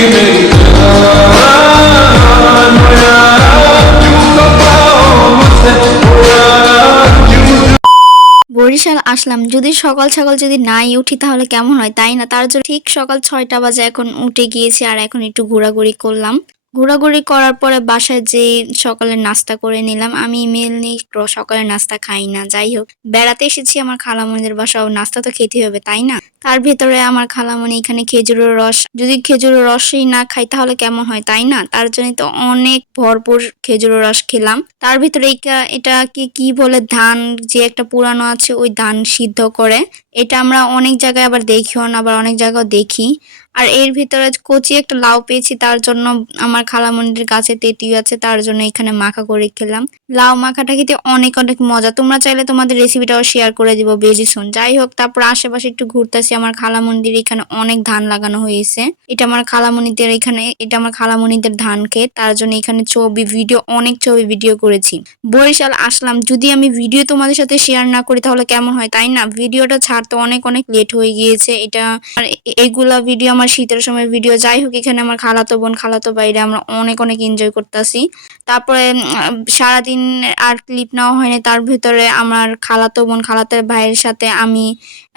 मेरी जान हो यारा क्यों खफा हो मुझसे हो यारा क्यों। বরিশাল আসলাম, যদি সকাল সকাল যদি নাই উঠি তাহলে কেমন হয়, তাই না? তার জন্য ঠিক সকাল 6টা বাজে এখন উঠে গিয়েছি আর এখন একটু ঘোরাঘুরি করলাম। ঘোরাঘুরি করার পরে বাসায় যে সকালের নাস্তা করে নিলাম। আমি মেনলি সকালের নাস্তা খাই না, যাই হোক বেড়াতে এসেছি আমার খালামণিদের বাসাও, নাস্তা তো খেতে হবে তাই না? তার ভেতরে আমার খালামণি এখানে খেজুরের রস, যদি খেজুরের রসই না খাই তাহলে কেমন হয়, তাই না? তার জন্য তো অনেক ভরপুর খেজুরের রস খেলাম। তার ভিতরে এটাকে কি বলে, ধান যে একটা পুরানো আছে ওই ধান সিদ্ধ করে, এটা আমরা অনেক জায়গায় আবার দেখিও না, আবার অনেক জায়গায় দেখি। আর এর ভিতরে কচি একটা লাউ পেয়েছি, তার জন্য আমার খালামণির গাছে তেঁতুল আছে, তার জন্য এখানে মাখা করে খেলাম। লাউ মাখাটা খেতে অনেক অনেক মজা। তোমরা চাইলে তোমাদের রেসিপিটাও শেয়ার করে দিব ভেরি সুন। যাই হোক, তারপর আশেপাশে একটু ঘুরতেছি। আমার খালামণিদের এখানে অনেক ধান লাগানো হয়েছে। এটা আমার খালামণিদের ধান ক্ষেত, তার জন্য এখানে অনেক ছবি ভিডিও করেছি। বরিশাল আসলাম, যদি আমি ভিডিও তোমাদের সাথে শেয়ার না করি তাহলে কেমন হয়, তাই না? ভিডিওটা ছাড়তে অনেক অনেক লেট হয়ে গিয়েছে। এইগুলা ভিডিও আমার শীতের সময় ভিডিও। যাই হোক, এখানে আমার খালাতো বোন খালাতো বাইরে আমরা অনেক অনেক এনজয় করতেছি। তারপরে সারাদিন আর ক্লিপ নেওয়া হয়নি, তার ভিতরে আমার খালাতো বোন খালাতো ভাইয়ের সাথে আমি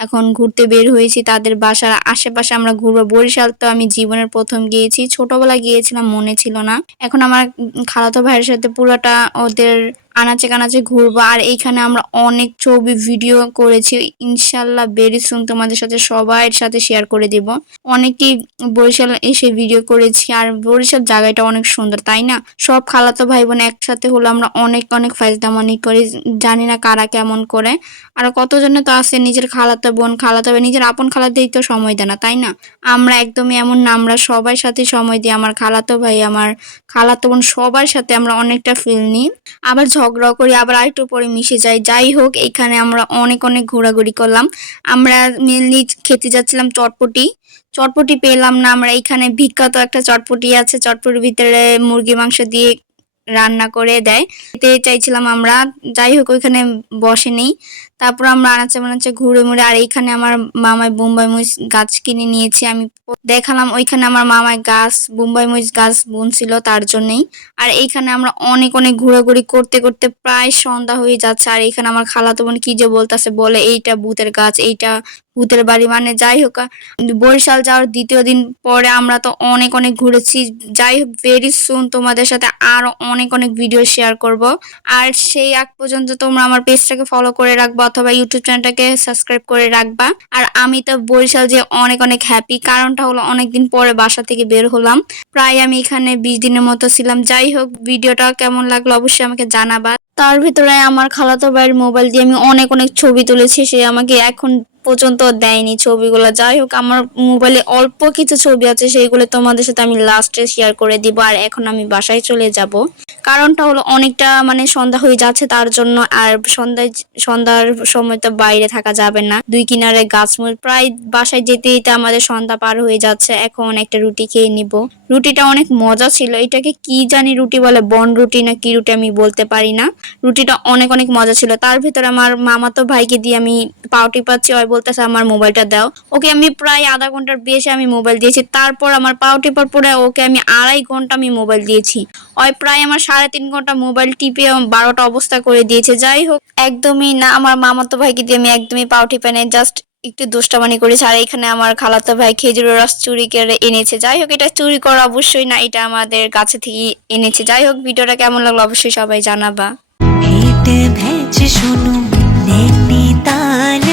এখন ঘুরতে বের হয়েছি। তাদের বাসার আশেপাশে আমরা ঘুরবো। বরিশাল তো আমি জীবনের প্রথম গিয়েছি, ছোটবেলায় গিয়েছিলাম, মনে ছিল না। এখন আমার খালাতো ভাইয়ের সাথে পুরোটা ওদের আনাচে কানাচে ঘুরবো। আর এইখানে আমরা অনেক ছবি ভিডিও করেছি, ইনশাল্লাহ ভেরি সুন তোমাদের সাথে সবার সাথে শেয়ার করে দিব। অনেকেই বরিশাল এসে ভিডিও করেছি, আর বরিশাল জায়গাটা অনেক সুন্দর, তাই না? সব খালাতো ভাই বোন একসাথে হলো আমরা অনেক অনেক ফাইজলামানি করি, জানি না কারা কেমন করে। আর কতজনে তো আছে নিজের খালাতো বোন খালাতো ভাই নিজের আপন খালাতেই তো সময় দেয় না, তাই না? আমরা একদমই এমন না, আমরা সবার সাথে সময় দিই। আমার খালাতো ভাই আমার খালাতো বোন সবার সাথে আমরা অনেকটা ফিল নিই, আবার ঝগড়াও করি, আবার আরেকটু পরে মিশে যাই। যাই হোক, এইখানে আমরা অনেক অনেক ঘোরাঘুরি করলাম। আমরা মেনলি খেতে যাচ্ছিলাম চটপটি। চটপটি পেলাম না, আমরা এইখানে বিখ্যাত একটা চটপটি আছে, চটপটির ভিতরে মুরগি মাংস দিয়ে রান্না করে দেয়, খেতে চাইছিলাম আমরা। যাই হোক, ওইখানে বসে নেই। তারপর আমরা আনাচে মানাচে ঘুরে মুড়ে, আর এইখানে আমার মামাই বোম্বাই মরিচ গাছ কিনে নিয়েছি, আমি দেখালাম। ওইখানে আমার মামাই গাছ বোম্বাই মরিচ গাছ বুনছিল, তার জন্যই। আর এইখানে আমরা অনেক অনেক ঘোরাঘুরি করতে করতে প্রায় সন্ধ্যা হয়ে যাচ্ছে। আর এইখানে আমার খালাতো বোন কি যে বলতেছে, বলে এইটা ভূতের গাছ, এইটা ভূতের বাড়ি। মানে যাই হোক, বরিশাল যাওয়ার দ্বিতীয় দিন পরে আমরা তো অনেক অনেক ঘুরেছি। যাই হোক, ভেরি সুন তোমাদের সাথে আরো অনেক অনেক ভিডিও শেয়ার করব। আর সেই আগ পর্যন্ত তোমরা আমার পেজটাকে ফলো করে রাখবা অথবা ইউটিউব চ্যানেলটাকে সাবস্ক্রাইব করে রাখবা। আর আমি তো বরিশাল যে অনেক অনেক হ্যাপি, কারণটা হলো অনেকদিন পরে বাসা থেকে বের হলাম। প্রায় আমি এখানে 20 দিনের মতো ছিলাম। যাই হোক, ভিডিওটা কেমন লাগলো অবশ্যই আমাকে জানাবা। তার ভিতরে আমার খালাতো ভাইয়ের মোবাইল দিয়ে আমি অনেক অনেক ছবি তুলেছি, সে আমাকে এখন পর্যন্ত দেয়নি ছবিগুলো। যাই হোক, আমার মোবাইলে অল্প কিছু ছবি আছে, সেইগুলো তোমাদের সাথে আমি লাস্টে শেয়ার করে দিব। আর এখন আমি বাসায় চলে যাব, কারণটা হলো অনেকটা মানে সন্ধ্যা হয়ে যাচ্ছে, তার জন্য। আর সন্ধ্যার সময় তো বাইরে থাকা যাবে না, দুই কিনারে গাছমূল, প্রায় বাসায় যেতে যেতে আমাদের সন্ধ্যা পার হয়ে যাচ্ছে। এখন একটা রুটি খেয়ে নিব। রুটিটা অনেক মজা ছিল, এটাকে কি জানি রুটি বলে, বন রুটি না কি রুটি আমি বলতে পারি না। রুটিটা অনেক অনেক মজা ছিল। তার ভিতরে আমার মামাতো ভাইকে দিয়ে আমি পাউটি পাচ্ছি, ওই বলতেছে আমার মোবাইলটা দাও। ওকে আমি প্রায় আধা ঘন্টার বেশি আমি মোবাইল দিয়েছি। তারপর আমার পাউটি পার পরে ওকে আমি 2.5 ঘন্টা আমি মোবাইল দিয়েছি। ওই প্রায় আমার 3.5 ঘন্টা মোবাইল টিপে 12টা অবস্থা করে দিয়েছে। যাই হোক, একদমই না, আমার মামাতো ভাইকে দিয়ে আমি একদমই পাউটি পাই, জাস্ট একটু দুষ্টামানি করেছে। আর এখানে আমার খালাতো ভাই খেজুরের রস চুরি করে এনেছে। যাই হোক, এটা চুরি করা অবশ্যই না, এটা আমাদের কাছে থেকে এনেছে। যাই হোক, ভিডিওটা কেমন লাগলো অবশ্যই সবাই জানাবা। भेंट भैंच सुनो नैनीताल